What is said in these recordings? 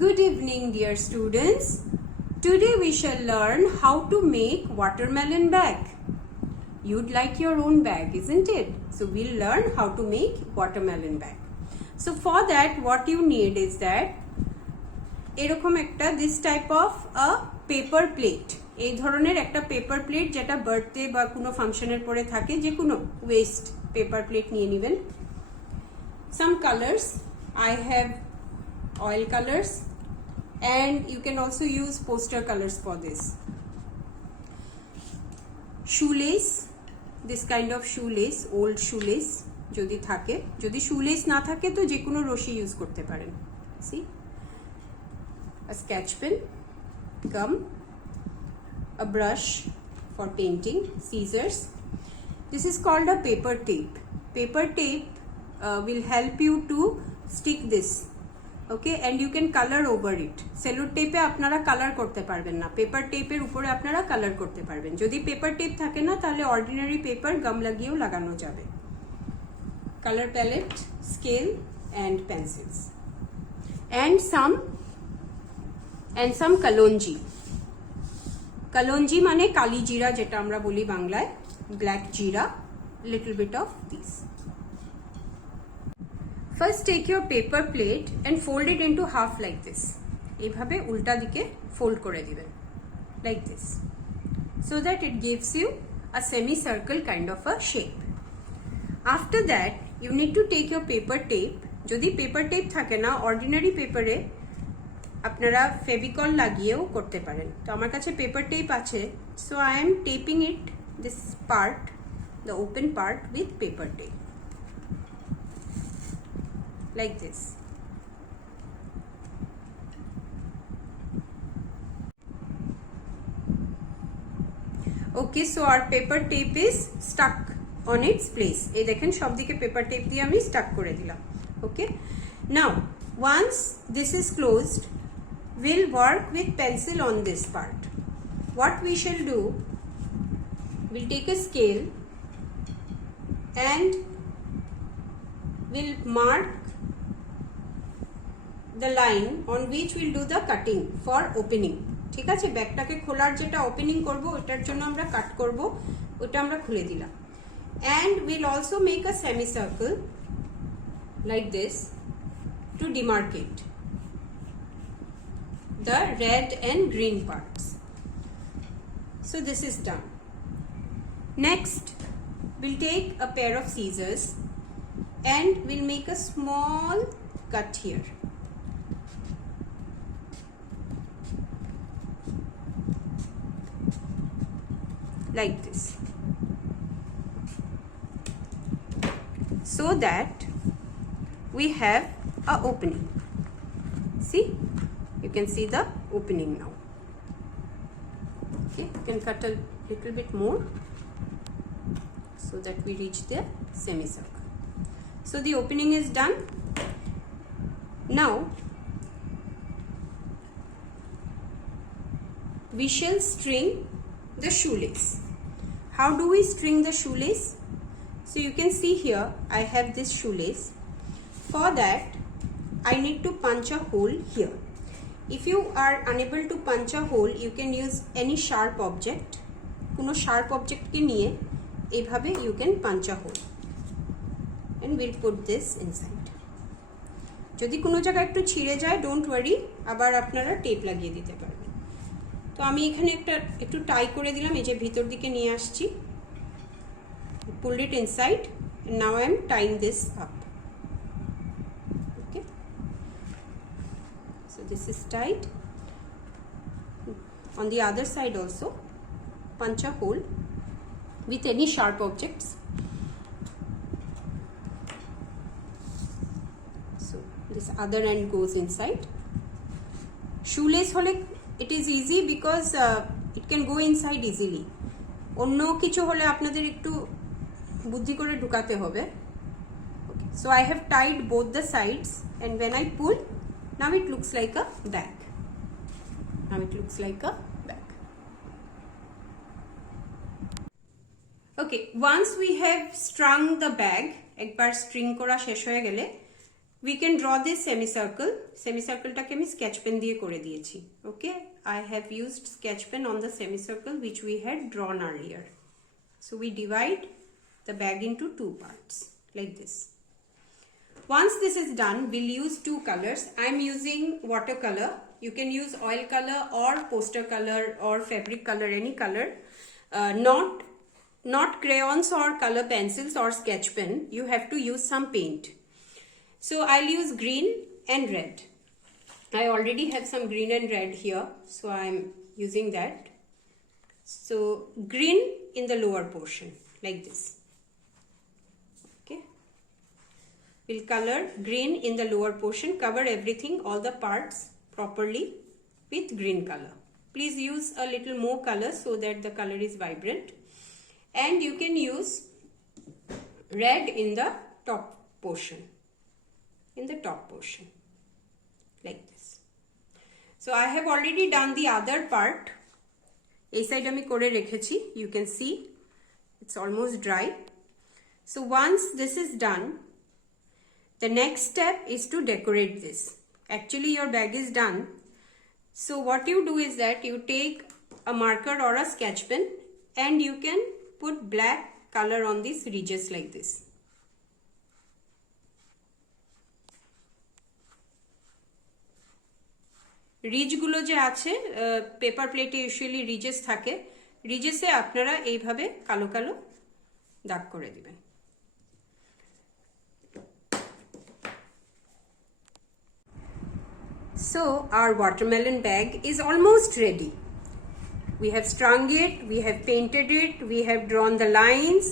Good evening, dear students. Today we shall learn how to make watermelon bag. You'd like your own bag, isn't it? So we'll learn how to make watermelon bag. So for that, what you need is that এরকম একটা this type of a paper plate. এই ধরনের একটা paper plate যেটা birthday বা কোনো ফাংশনের পরে থাকে, যে কোনো ওয়েস্ট paper plate নিয়ে নেবেন. Some colors, I have oil colors and you can also use poster colors for this. Shoelace, this kind of shoelace, old shoelace যদি থাকে, যদি shoelace না থাকে তো যে কোনো রশি ইউজ করতে পারেন. See, a sketch pen, gum, a brush for painting, scissors. This is called a paper tape. Paper tape will help you to stick this, okay, and you can color over it. Cello tape আপনারা colour করতে পারবেন না, paper টেপের উপরে আপনারা colour করতে পারবেন. যদি paper tape থাকে না তাহলে অর্ডিনারি পেপার গাম লাগিয়েও লাগানো যাবে. Colour palette, scale and pencils and some kalonji. Kalonji মানে কালি জিরা যেটা আমরা বলি বাংলায়, black jeera, little bit of these. First take your paper plate and fold it into half like this. এইভাবে উল্টা দিকে fold করে দিবেন like this, so that it gives you a semicircle kind of a shape. After that you need to take your paper tape. যদি paper tape থাকে না, ordinary paper-এ আপনারা ফেভিকল লাগিয়েও করতে পারেন. তো আমার কাছে paper tape আছে, so I am taping it, this part, the open part, with paper tape like this. Okay, so our paper tape is stuck on its place. এই দেখেন সব দিকে paper tape দিয়ে আমি stuck করে দিলাম. Okay, now once this is closed, we'll work with pencil on this part. What we shall do, we'll take a scale and we'll mark the line on which we'll do the cutting for opening. ঠিক আছে, ব্যাগটাকে খোলার যেটা opening করব ওটার জন্য আমরা কাট করব, ওটা আমরা খুলে দিলাম. And we'll also make a semicircle like this to demarcate the red and green parts. So this is done. Next, we'll take a pair of scissors and we'll make a small cut here. Like this, so that we have a opening. See, you can see the opening now. Okay, you can cut a little bit more so that we reach the semicircle. So the opening is done. Now we shall string the shoelace. How do we string the shoelace? So you can see here I have this shoelace. For that I need to punch a hole here. If you are unable to punch a hole, you can use any sharp object. কোনো sharp object কে নিয়ে এইভাবে you can punch a hole and we'll put this inside. যদি কোনো জায়গায় একটু ছিঁড়ে যায়, don't worry, আবার আপনারা টেপ লাগিয়ে দিতে পারবেন. তো আমি এখানে একটু টাই করে দিলাম, এই যে ভিতর দিকে নিয়ে আসছি, pulled it inside and now I am tying this up. Okay, so this is tied. On the other side also punch a hole with any sharp objects. So this other end goes inside. Shoelace hole it is easy because it can go inside easily. অন্য কিছু হলে আপনাদের একটু বুদ্ধি করে ঢুকাতে হবে. Okay, so I have tied both the sides and when I pull, now it looks like a bag. Now it looks like a bag. Okay, once we have strung the bag, একবার string করা শেষ হয়ে গেলে we can draw this semicircle. Semicircle টাকে আমি sketch pen দিয়ে করে দিয়েছি. Okay, I have used sketch pen on the semicircle which we had drawn earlier. So we divide the bag into two parts like this. Once this is done, we'll use two colors. I'm using watercolor. You can use oil color or poster color or fabric color, any color. Not crayons or color pencils or sketch pen. You have to use some paint. So I'll use green and red. I already have some green and red here, so I'm using that. So green in the lower portion like this. Okay, we'll color green in the lower portion, cover everything, all the parts properly with green color. Please use a little more color so that the color is vibrant, and you can use red in the top portion, like this. So I have already done the other part. এই side আমি করে রেখেছি. You can see it's almost dry. So once this is done, the next step is to decorate this. Actually your bag is done. So what you do is that you take a marker or a sketch pen and you can put black color on these ridges like this. রিজগুলো যে আছে paper প্লেটে usually rises থাকে, রিজেসে আপনারা এইভাবে কালো কালো দাগ করে দিবেন. So our watermelon bag is almost ready. We have strung it, we have painted it, we have drawn the lines,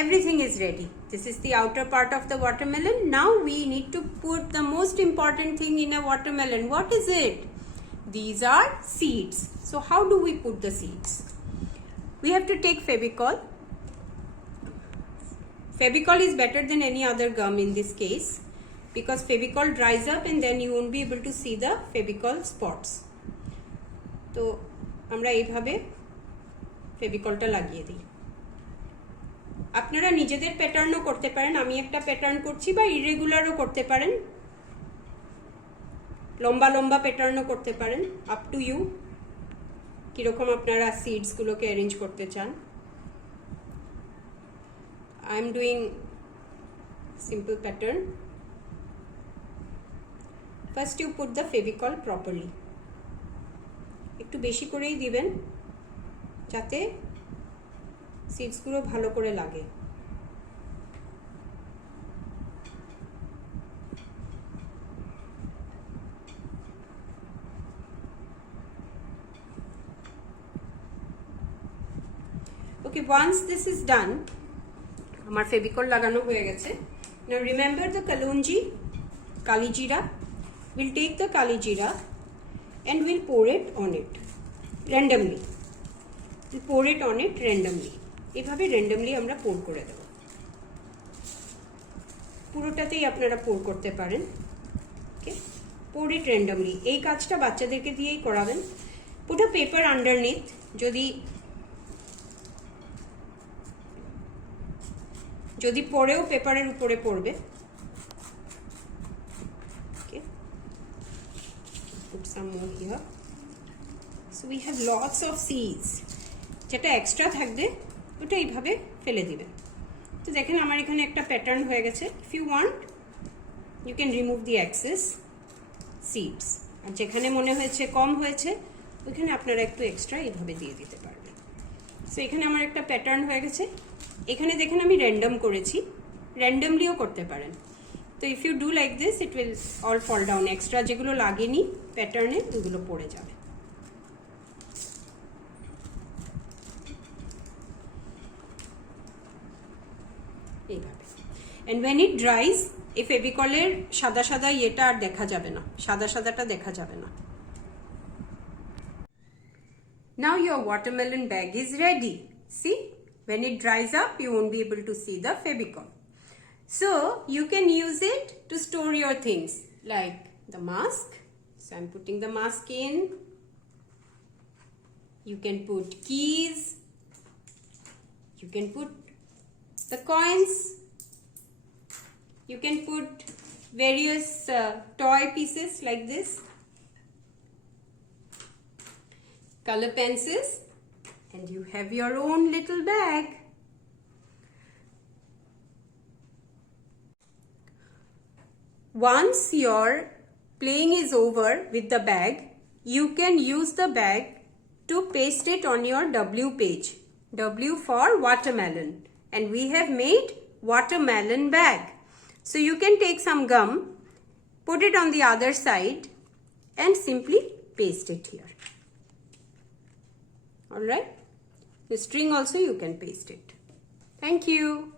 everything is ready. This is the outer part of the watermelon. Now we need to put the most important thing in a watermelon. What is it? These are seeds. So how do we put the seeds? We have to take Fevicol. Fevicol is better than any other gum in this case because Fevicol dries up and then you won't be able to see the Fevicol spots. তো আমরা এইভাবে ফেভিকলটা লাগিয়ে দিই. আপনারা নিজেদের প্যাটার্নও করতে পারেন. আমি একটা প্যাটার্ন করছি, বা ইরেগুলারও করতে পারেন, লম্বা লম্বা প্যাটার্নও করতে পারেন. আপ টু ইউ কীরকম আপনারা সিডসগুলোকে অ্যারেঞ্জ করতে চান. I am doing simple pattern. First you put the Fevicol properly. একটু বেশি করেই দিবেন যাতে সিডসগুলো ভালো করে লাগে. Okay, once this is done, আমার ফেভিকল লাগানো হয়ে গেছে. Now remember the kalonji, kali jeera. We'll take the kali jeera and we'll pour it on it randomly. We'll pour it on it randomly. এভাবে randomly আমরা pour করে দেব. পুরোটাতেই আপনারা pour করতে পারেন. Okay, pour it randomly. এই কাজটা বাচ্চাদেরকে দিয়েই করাবেন. Put a paper underneath. যদি পড়েও পেপারের উপরে পড়বে. Okay, put some more here. So we have lots of seeds. যেটা এক্সট্রা থাকবে ওটা এইভাবে ফেলে দিবেন. তো দেখেন আমার এখানে একটা প্যাটার্ন হয়ে গেছে. If you want, you can remove the excess seeds. আর যেখানে মনে হয়েছে কম হয়েছে ওইখানে আপনারা একটু এক্সট্রা এইভাবে দিয়ে দিতে পারবেন. সো এখানে আমার একটা প্যাটার্ন হয়ে গেছে. এখানে দেখেন আমি র্যান্ডম করেছি, র্যান্ডমলিও করতে পারেন. তো if you do like this it will all fall down. Extra যেগুলো লাগেনি প্যাটার্নে ওগুলো পড়ে যাবে. এইভাবে. অ্যান্ড ওয়েন ইট ড্রাইজ এই ফেভিকলের সাদা সাদা ইয়েটা আর দেখা যাবে না, সাদা সাদাটা দেখা যাবে না. Now your watermelon bag is ready. See? When it dries up, you won't be able to see the Fevicol. So, you can use it to store your things like the mask. So, I'm putting the mask in. You can put keys. You can put the coins. You can put various toy pieces like this, color pencils, and you have your own little bag. Once your playing is over with the bag, you can use the bag to paste it on your W page. W for watermelon, and we have made watermelon bag. So you can take some gum, put it on the other side and simply paste it here. Alright, the string also you can paste it. Thank you.